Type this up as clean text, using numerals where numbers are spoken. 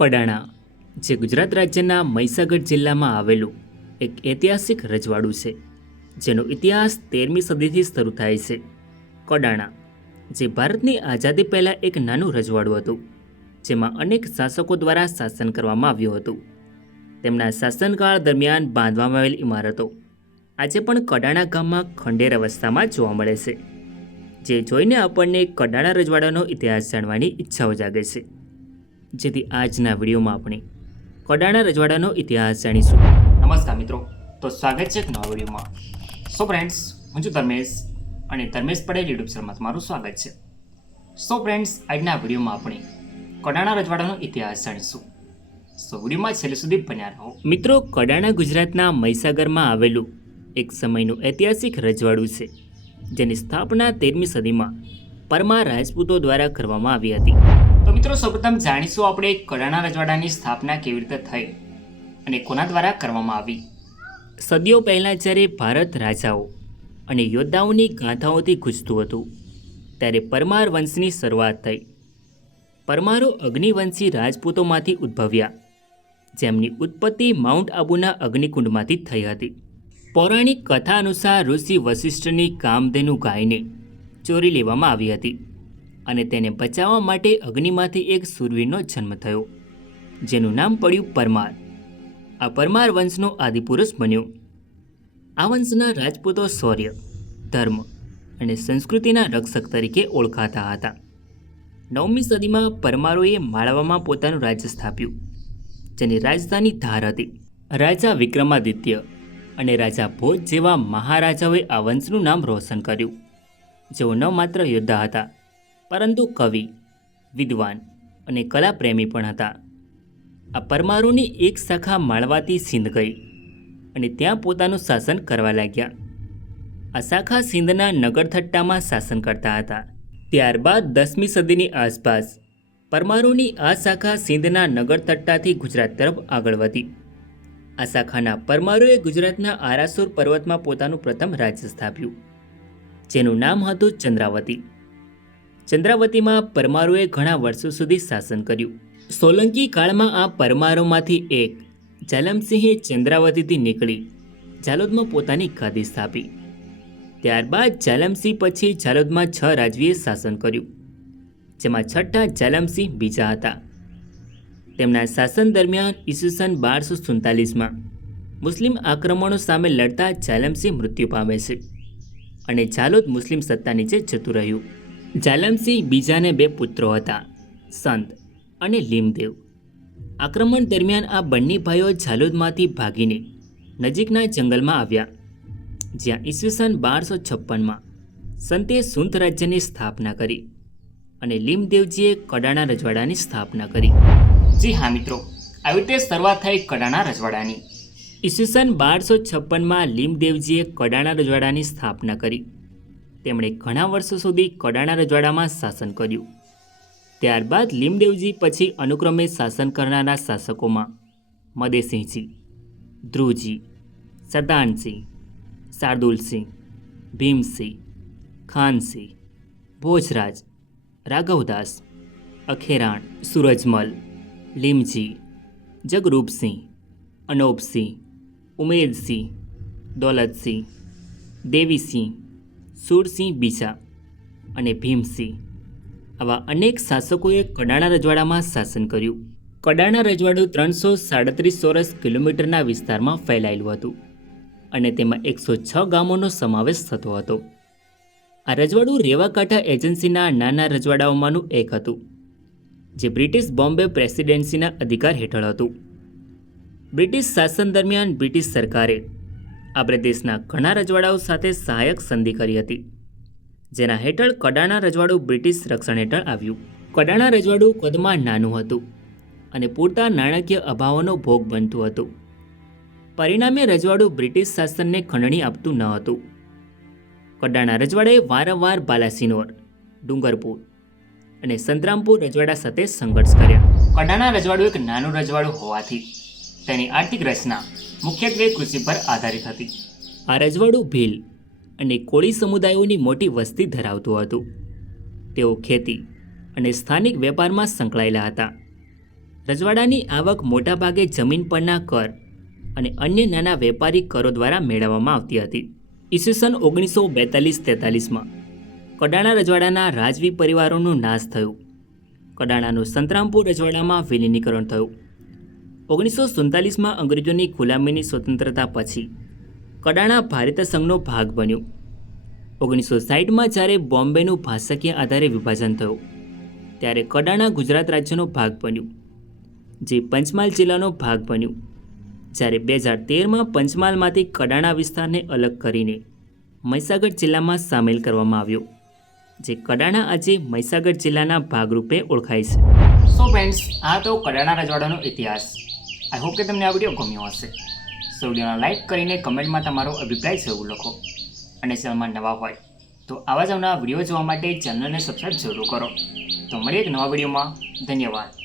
કડાણા જે ગુજરાત રાજ્યના મહીસાગર જિલ્લામાં આવેલું એક ઐતિહાસિક રજવાડું છે, જેનો ઇતિહાસ 13મી સદીથી શરૂ થાય છે. કડાણા જે ભારતની આઝાદી પહેલાં એક નાનું રજવાડું હતું, જેમાં અનેક શાસકો દ્વારા શાસન કરવામાં આવ્યું હતું. તેમના શાસનકાળ દરમિયાન બાંધવામાં આવેલ ઇમારતો આજે પણ કડાણા ગામમાં ખંડેર અવસ્થામાં જોવા મળે છે, જે જોઈને આપણને કડાણા રજવાડાનો ઇતિહાસ જાણવાની ઈચ્છાઓ જાગે છે. જેથી આજના વિડીયોમાં આપણે કડાણા રજવાડાનો ઇતિહાસ જાણીશું. નમસ્કાર મિત્રો, તો સ્વાગત છે એક નવા વિડીયોમાં. સો ફ્રેન્ડ્સ, હું છું ધર્મેશ અને ધર્મેશ પટેલ યુટ્યુબ ચેનલમાં તમારું સ્વાગત છે. સો ફ્રેન્ડ્સ, આજના વિડીયોમાં આપણે કડાણા રજવાડાનો ઇતિહાસ જાણીશું. સો વિડીયોમાં છેલ્લે સુધી બન્યા રહો. મિત્રો, કડાણા ગુજરાતના મહીસાગરમાં આવેલું એક સમયનું ઐતિહાસિક રજવાડું છે, જેની સ્થાપના 13મી સદીમાં પરમાર રાજપૂતો દ્વારા કરવામાં આવી હતી. તો મિત્રો, સૌપ્રથમ જાણીશું આપણે કડાણા રજવાડાની સ્થાપના કેવી રીતે થઈ અને કોના દ્વારા કરવામાં આવી. સદીઓ પહેલાં જ્યારે ભારત રાજાઓ અને યોદ્ધાઓની ગાથાઓથી ગુંજતું હતું, ત્યારે પરમાર વંશની શરૂઆત થઈ. પરમારો અગ્નિવંશી રાજપૂતોમાંથી ઉદ્ભવ્યા, જેમની ઉત્પત્તિ માઉન્ટ આબુના અગ્નિકુંડમાંથી થઈ હતી. પૌરાણિક કથા અનુસાર ઋષિ વશિષ્ઠની કામધેનુ ગાયને ચોરી લેવામાં આવી હતી અને તેને બચાવવા માટે અગ્નિમાંથી એક શૂરવીરનો જન્મ થયો, જેનું નામ પડ્યું પરમાર. આ પરમાર વંશનો આદિપુરુષ બન્યો. આ વંશના રાજપૂતો શૌર્ય, ધર્મ અને સંસ્કૃતિના રક્ષક તરીકે ઓળખાતા હતા. 9મી સદીમાં પરમારોએ માળવામાં પોતાનું રાજ્ય સ્થાપ્યું, જેની રાજધાની ધાર હતી. રાજા વિક્રમાદિત્ય અને રાજા ભોજ જેવા મહારાજાઓએ આ વંશનું નામ રોશન કર્યું, જેઓ ન માત્ર યોદ્ધા હતા, પરંતુ કવિ, વિદ્વાન અને કલાપ્રેમી પણ હતા. આ પરમારોની એક શાખા માળવાથી સિંધ ગઈ અને ત્યાં પોતાનું શાસન કરવા લાગ્યા. આ શાખા સિંધના નગરથટ્ટામાં શાસન કરતા હતા. ત્યારબાદ 10મી સદીની આસપાસ પરમારોની આ શાખા સિંધના નગરથટ્ટાથી ગુજરાત તરફ આગળ વધી. આ શાખાના પરમારોએ ગુજરાતના આરાસુર પર્વતમાં પોતાનું પ્રથમ રાજ્ય સ્થાપ્યું, જેનું નામ હતું ચંદ્રાવતી. ચંદ્રાવતીમાં પરમારોએ ઘણા વર્ષો સુધી શાસન કર્યું. સોલંકી કાળમાં આ પરમારોમાંથી એક ઝાલમસિંહે ચંદ્રાવતીથી નીકળી ઝાલોદમાં પોતાની ગાદી સ્થાપી. ત્યારબાદ ઝાલમસિંહ પછી ઝાલોદમાં 6 રાજવીએ શાસન કર્યું, જેમાં છઠ્ઠા ઝાલમસિંહ બીજા હતા. તેમના શાસન દરમિયાન ઈસવીસન 1247માં મુસ્લિમ આક્રમણો સામે લડતા ઝાલમસિંહ મૃત્યુ પામે છે અને ઝાલોદ મુસ્લિમ સત્તા નીચે જતું રહ્યું. ઝાલમસિંહ બીજાને 2 પુત્રો હતા, સંત અને લીમદેવ. આક્રમણ દરમિયાન આ બંને ભાઈઓ ઝાલોદમાંથી ભાગીને નજીકના જંગલમાં આવ્યા, જ્યાં ઈસવીસન 1256માં સંતે સુંત રાજ્યની સ્થાપના કરી અને લીમદેવજીએ કડાણા રજવાડાની સ્થાપના કરી. જી હા મિત્રો, આવી રીતે શરૂઆત થઈ કડાણા રજવાડાની. ઈસવીસન 1256માં લીમદેવજીએ કડાણા રજવાડાની સ્થાપના કરી. તેમણે ઘણા વર્ષો સુધી કડાણા રજવાડામાં શાસન કર્યું. ત્યારબાદ લીમદેવજી પછી અનુક્રમે શાસન કરનારા શાસકોમાં મદેસિંહજી, ધ્રુવજી, સદાનસિંહ, શાર્દુલસિંહ, ભીમસિંહ, ખાનસિંહ, ભોજરાજ, રાઘવદાસ, અખેરાણ, સૂરજમલ, લીમજી, જગરૂપસિંહ, અનોપસિંહ, ઉમેદસિંહ, દોલતસિંહ, દેવીસિંહ, સુરસિંહ બીજા અને ભીમસિંહ, આવા અનેક શાસકોએ કડાણા રજવાડામાં શાસન કર્યું. કડાણા રજવાડું 337 ચોરસ કિલોમીટરના વિસ્તારમાં ફેલાયેલું હતું અને તેમાં 106 ગામોનો સમાવેશ થતો હતો. આ રજવાડું રેવાકાંઠા એજન્સીના નાના રજવાડાઓમાંનું એક હતું, જે બ્રિટિશ બોમ્બે પ્રેસિડેન્સીના અધિકાર હેઠળ હતું. બ્રિટિશ શાસન દરમિયાન બ્રિટિશ સરકારે આ પ્રદેશના ઘણા રજવાડાઓ સાથે સહાયક સંધિ કરી હતી, જેના હેઠળ કડાણા રજવાડું બ્રિટિશ રક્ષણ હેઠળ આવ્યું. કડાણા રજવાડું કદમાં નાનું હતું અને પૂરતા નાણાકીય અભાવોનો ભોગ બનતું હતું. પરિણામે રજવાડું બ્રિટિશ શાસનને ખંડણી આપતું ન હતું. કડાણા રજવાડાએ વારંવાર બાલાસિનોર, ડુંગરપુર અને સંતરામપુર રજવાડા સાથે સંઘર્ષ કર્યા. કડાણા રજવાડું એક નાનું રજવાડું હોવાથી તેની આર્થિક રચના મુખ્યત્વે કૃષિ પર આધારિત હતી. આ રજવાડું ભીલ અને કોળી સમુદાયોની મોટી વસ્તી ધરાવતું હતું. તેઓ ખેતી અને સ્થાનિક વેપારમાં સંકળાયેલા હતા. રજવાડાની આવક મોટાભાગે જમીન પરના કર અને અન્ય નાના વેપારી કરો દ્વારા મેળવવામાં આવતી હતી. ઈસવીસન 1942-43માં કડાણા રજવાડાના રાજવી પરિવારોનો નાશ થયો. કડાણાનું સંતરામપુર રજવાડામાં વિલીનીકરણ થયું. 1947માં અંગ્રેજોની ગુલામીની સ્વતંત્રતા પછી કડાણા ભારતીય સંઘનો ભાગ બન્યું. 1960માં જ્યારે બોમ્બેનું ભાષાકીય આધારે વિભાજન થયું ત્યારે કડાણા ગુજરાત રાજ્યનો ભાગ બન્યું, જે પંચમહાલ જિલ્લાનો ભાગ બન્યું. જ્યારે 2013માં પંચમહાલમાંથી કડાણા વિસ્તારને અલગ કરીને મહીસાગર જિલ્લામાં સામેલ કરવામાં આવ્યો, જે કડાણા આજે મહીસાગર જિલ્લાના ભાગરૂપે ઓળખાય છે. સો ફ્રેન્ડ્સ, આ તો કડાણા રજવાડાનો ઇતિહાસ. આઈ હોપ કે તમને આ વિડીયો ગમ્યો હશે. સો વિડીયોને લાઇક કરીને કમેન્ટમાં તમારો અભિપ્રાય જરૂર લખો અને ચેનલમાં નવા હોય તો આવા જ નવા વિડીયો જોવા માટે ચેનલને સબસ્ક્રાઈબ જરૂર કરો. તો મળીએ એક નવા વિડીયોમાં. ધન્યવાદ.